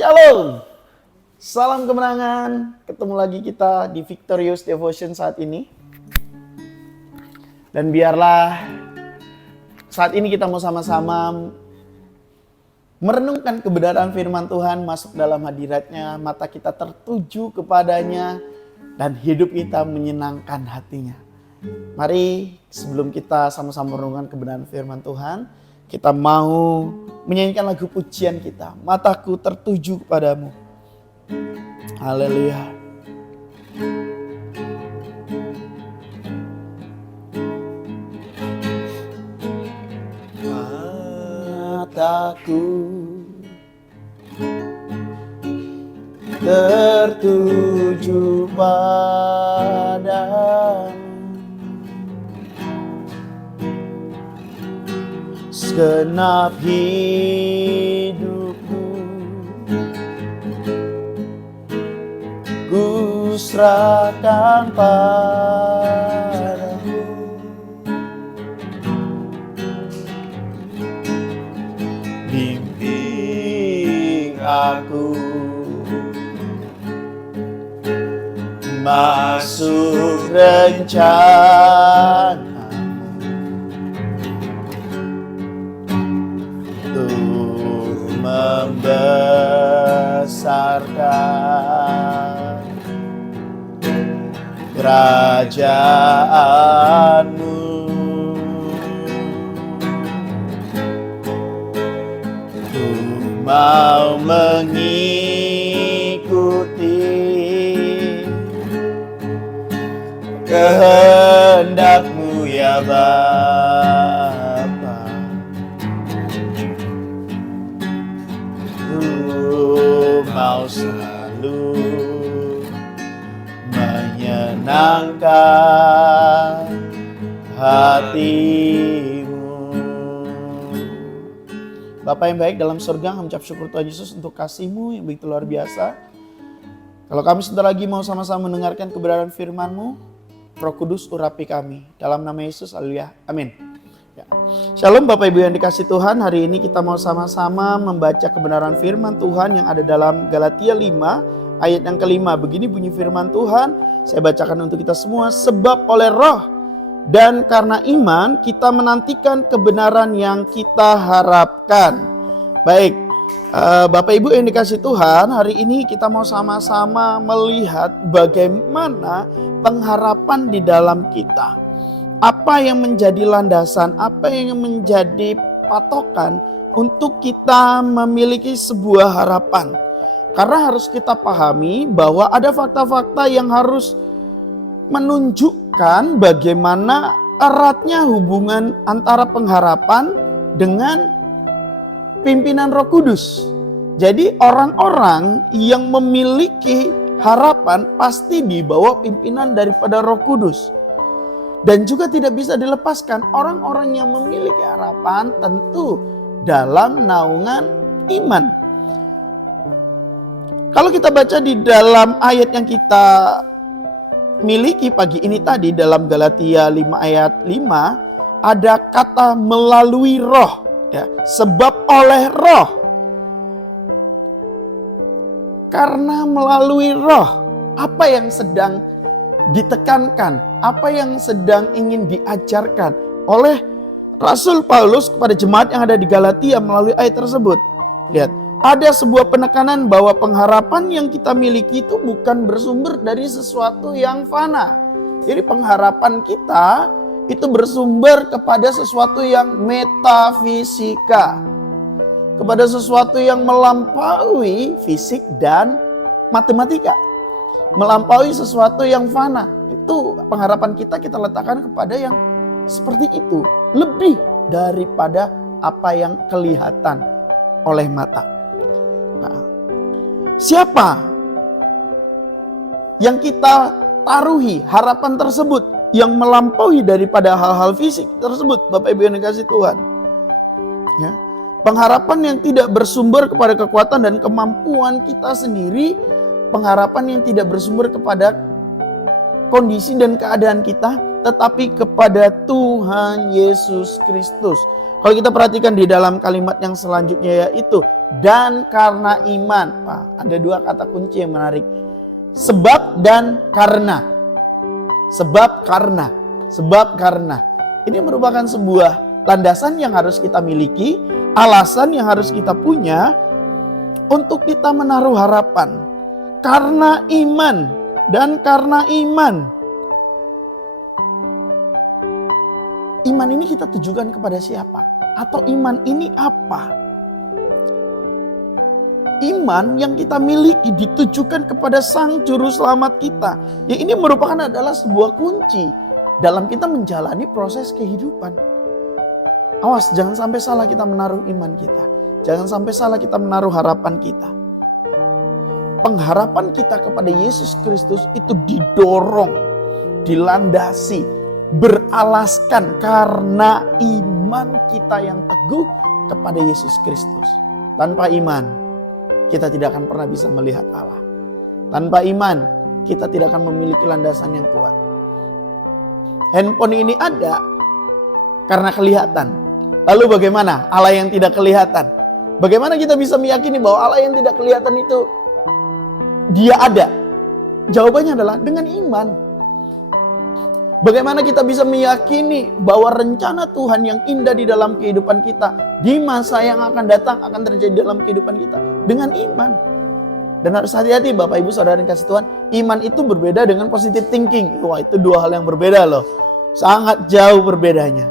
Shalom, salam kemenangan. Ketemu lagi kita di Victorious Devotion saat ini. Dan biarlah saat ini kita mau sama-sama merenungkan kebenaran firman Tuhan, masuk dalam hadiratnya, mata kita tertuju kepadanya, dan hidup kita menyenangkan hatinya. Mari sebelum kita sama-sama merenungkan kebenaran firman Tuhan, kita mau menyanyikan lagu pujian kita. Mataku tertuju kepadamu. Haleluya. Mataku tertuju padamu. Segenap hidupku ku serahkan padamu. Bimbing aku masuk rencana membesarkan kerajaanmu. Ku mau mengikuti kehendak-Mu ya Bapa. Mau selalu menyenangkan hatimu. Bapa yang baik dalam surga, kami ucap syukur Tuhan Yesus untuk kasih-Mu yang begitu luar biasa. Kalau kami sebentar lagi mau sama-sama mendengarkan kebenaran firman-Mu, Roh Kudus urapi kami. Dalam nama Yesus, haleluya, amin. Shalom Bapak Ibu yang dikasih Tuhan, hari ini kita mau sama-sama membaca kebenaran firman Tuhan yang ada dalam Galatia 5 ayat yang kelima. Begini bunyi firman Tuhan, saya bacakan untuk kita semua. Sebab oleh roh dan karena iman kita menantikan kebenaran yang kita harapkan. Baik, Bapak Ibu yang dikasih Tuhan, hari ini kita mau sama-sama melihat bagaimana pengharapan di dalam kita. Apa yang menjadi landasan, apa yang menjadi patokan untuk kita memiliki sebuah harapan. Karena harus kita pahami bahwa ada fakta-fakta yang harus menunjukkan bagaimana eratnya hubungan antara pengharapan dengan pimpinan Roh Kudus. Jadi orang-orang yang memiliki harapan pasti di bawah pimpinan daripada Roh Kudus. Dan juga tidak bisa dilepaskan orang-orang yang memiliki harapan tentu dalam naungan iman. Kalau kita baca di dalam ayat yang kita miliki pagi ini tadi dalam Galatia 5 ayat 5 ada kata melalui roh, ya, sebab oleh roh. Karena melalui roh, apa yang sedang ditekankan, apa yang sedang ingin diajarkan oleh Rasul Paulus kepada jemaat yang ada di Galatia melalui ayat tersebut. Lihat, ada sebuah penekanan bahwa pengharapan yang kita miliki itu bukan bersumber dari sesuatu yang fana. Jadi pengharapan kita itu bersumber kepada sesuatu yang metafisika, kepada sesuatu yang melampaui fisik dan matematika, melampaui sesuatu yang fana. Itu pengharapan kita letakkan kepada yang seperti itu, lebih daripada apa yang kelihatan oleh mata. Nah, siapa yang kita taruhi harapan tersebut yang melampaui daripada hal-hal fisik tersebut, Bapak Ibu yang dikasih Tuhan, ya, pengharapan yang tidak bersumber kepada kekuatan dan kemampuan kita sendiri, pengharapan yang tidak bersumber kepada kondisi dan keadaan kita, tetapi kepada Tuhan Yesus Kristus. Kalau kita perhatikan di dalam kalimat yang selanjutnya, yaitu dan karena iman. Wah, ada dua kata kunci yang menarik. Sebab dan karena. Sebab karena. Sebab karena. Ini merupakan sebuah landasan yang harus kita miliki, alasan yang harus kita punya untuk kita menaruh harapan. Karena iman dan karena iman. Iman ini kita tujukan kepada siapa? Atau iman ini apa? Iman yang kita miliki ditujukan kepada Sang Juru Selamat kita. Ya, ini merupakan adalah sebuah kunci dalam kita menjalani proses kehidupan. Awas, jangan sampai salah kita menaruh iman kita. Jangan sampai salah kita menaruh harapan kita. Pengharapan kita kepada Yesus Kristus itu didorong, dilandasi, beralaskan karena iman kita yang teguh kepada Yesus Kristus. Tanpa iman, kita tidak akan pernah bisa melihat Allah. Tanpa iman, kita tidak akan memiliki landasan yang kuat. Handphone ini ada karena kelihatan. Lalu bagaimana Allah yang tidak kelihatan? Bagaimana kita bisa meyakini bahwa Allah yang tidak kelihatan itu Dia ada? Jawabannya adalah dengan iman. Bagaimana kita bisa meyakini bahwa rencana Tuhan yang indah di dalam kehidupan kita di masa yang akan datang akan terjadi dalam kehidupan kita? Dengan iman. Dan harus hati-hati Bapak Ibu Saudara yang kasih Tuhan, iman itu berbeda dengan positive thinking. Wah, itu dua hal yang berbeda loh. Sangat jauh berbedanya.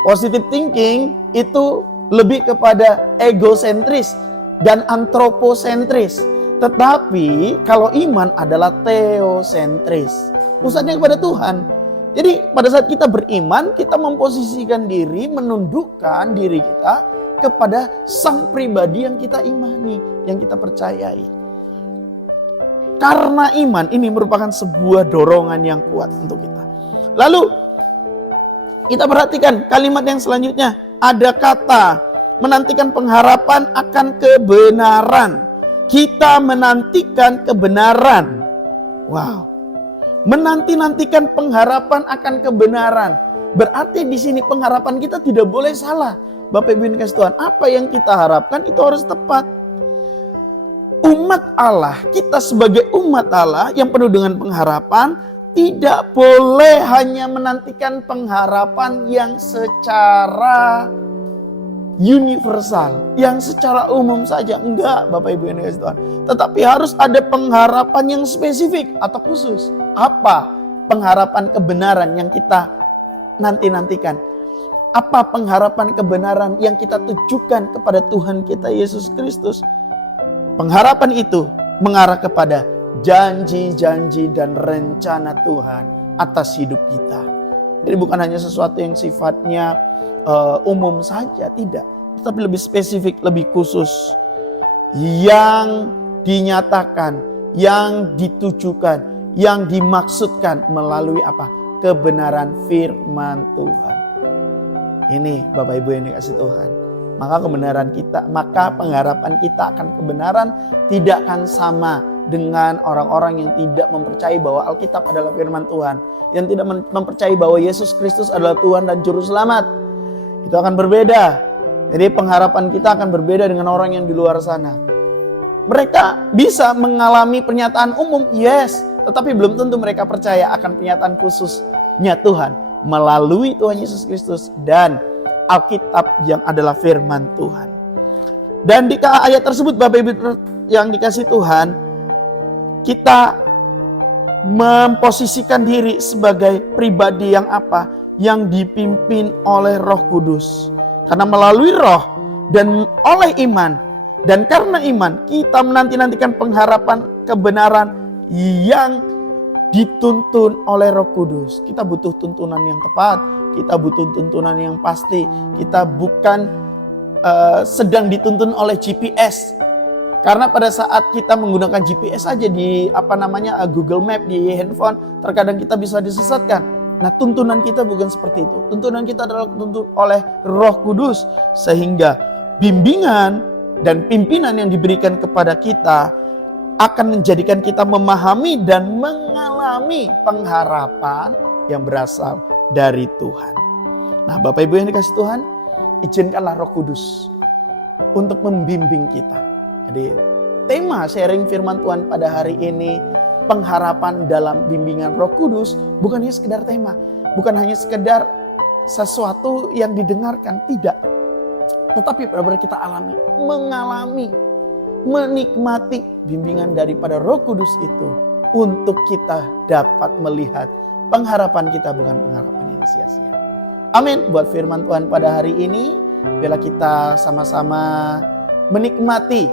Positive thinking itu lebih kepada egosentris dan antroposentris. Tetapi kalau iman adalah teosentris. Pusatnya kepada Tuhan. Jadi pada saat kita beriman, kita memposisikan diri, menundukkan diri kita kepada Sang pribadi yang kita imani, yang kita percayai. Karena iman ini merupakan sebuah dorongan yang kuat untuk kita. Lalu kita perhatikan kalimat yang selanjutnya. Ada kata menantikan pengharapan akan kebenaran. Kita menantikan kebenaran. Wow. Menanti-nantikan pengharapan akan kebenaran. Berarti di sini pengharapan kita tidak boleh salah. Bapak Ibu yang kasih Tuhan, apa yang kita harapkan itu harus tepat. Umat Allah, kita sebagai umat Allah yang penuh dengan pengharapan, tidak boleh hanya menantikan pengharapan yang secara universal, yang secara umum saja. Enggak, Bapak Ibu yang dikasih Tuhan. Tetapi harus ada pengharapan yang spesifik atau khusus. Apa pengharapan kebenaran yang kita nanti-nantikan? Apa pengharapan kebenaran yang kita tujukan kepada Tuhan kita Yesus Kristus? Pengharapan itu mengarah kepada janji-janji dan rencana Tuhan atas hidup kita. Jadi bukan hanya sesuatu yang sifatnya umum saja, tidak. Tetapi lebih spesifik, lebih khusus. Yang dinyatakan, yang ditujukan, yang dimaksudkan melalui apa? Kebenaran firman Tuhan. Ini Bapak Ibu yang dikasih Tuhan. Maka kebenaran kita, maka pengharapan kita akan kebenaran tidak akan sama dengan orang-orang yang tidak mempercayai bahwa Alkitab adalah firman Tuhan. Yang tidak mempercayai bahwa Yesus Kristus adalah Tuhan dan Juru Selamat. Itu akan berbeda. Jadi pengharapan kita akan berbeda dengan orang yang di luar sana. Mereka bisa mengalami pernyataan umum, yes. Tetapi belum tentu mereka percaya akan pernyataan khususnya Tuhan melalui Tuhan Yesus Kristus dan Alkitab yang adalah firman Tuhan. Dan di ayat tersebut Bapak Ibu yang dikasih Tuhan, kita memposisikan diri sebagai pribadi yang apa? Yang dipimpin oleh Roh Kudus. Karena melalui Roh dan oleh iman dan karena iman kita menanti-nantikan pengharapan kebenaran yang dituntun oleh Roh Kudus. Kita butuh tuntunan yang tepat, kita butuh tuntunan yang pasti. Kita bukan sedang dituntun oleh GPS. Karena pada saat kita menggunakan GPS saja di Google Map di handphone, terkadang kita bisa disesatkan. Nah, tuntunan kita bukan seperti itu. Tuntunan kita adalah dituntun oleh Roh Kudus sehingga bimbingan dan pimpinan yang diberikan kepada kita akan menjadikan kita memahami dan mengalami pengharapan yang berasal dari Tuhan. Nah, Bapak Ibu yang dikasih Tuhan, izinkanlah Roh Kudus untuk membimbing kita. Jadi tema sharing firman Tuhan pada hari ini, pengharapan dalam bimbingan Roh Kudus, bukan hanya sekedar tema, bukan hanya sekedar sesuatu yang didengarkan, tidak. Tetapi benar-benar kita mengalami, menikmati bimbingan daripada Roh Kudus itu untuk kita dapat melihat pengharapan kita bukan pengharapan yang sia-sia. Amin. Buat firman Tuhan pada hari ini, bila kita sama-sama menikmati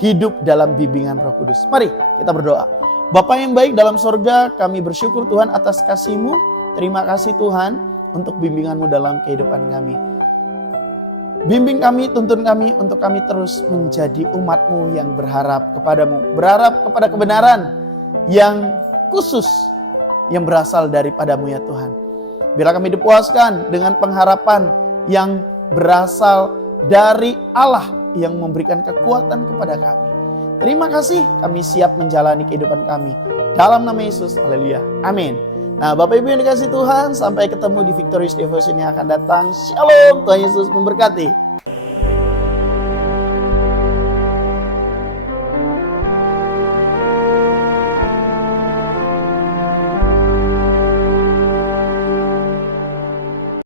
hidup dalam bimbingan Roh Kudus. Mari kita berdoa. Bapa yang baik dalam sorga, kami bersyukur Tuhan atas kasih-Mu. Terima kasih Tuhan untuk bimbingan-Mu dalam kehidupan kami. Bimbing kami, tuntun kami untuk kami terus menjadi umat-Mu yang berharap kepadamu. Berharap kepada kebenaran yang khusus yang berasal daripadamu ya Tuhan. Bila kami dipuaskan dengan pengharapan yang berasal dari Allah yang memberikan kekuatan kepada kami. Terima kasih, kami siap menjalani kehidupan kami. Dalam nama Yesus, haleluya, amin. Nah Bapak Ibu yang dikasih Tuhan, sampai ketemu di Victorious Devotion yang akan datang. Shalom, Tuhan Yesus memberkati.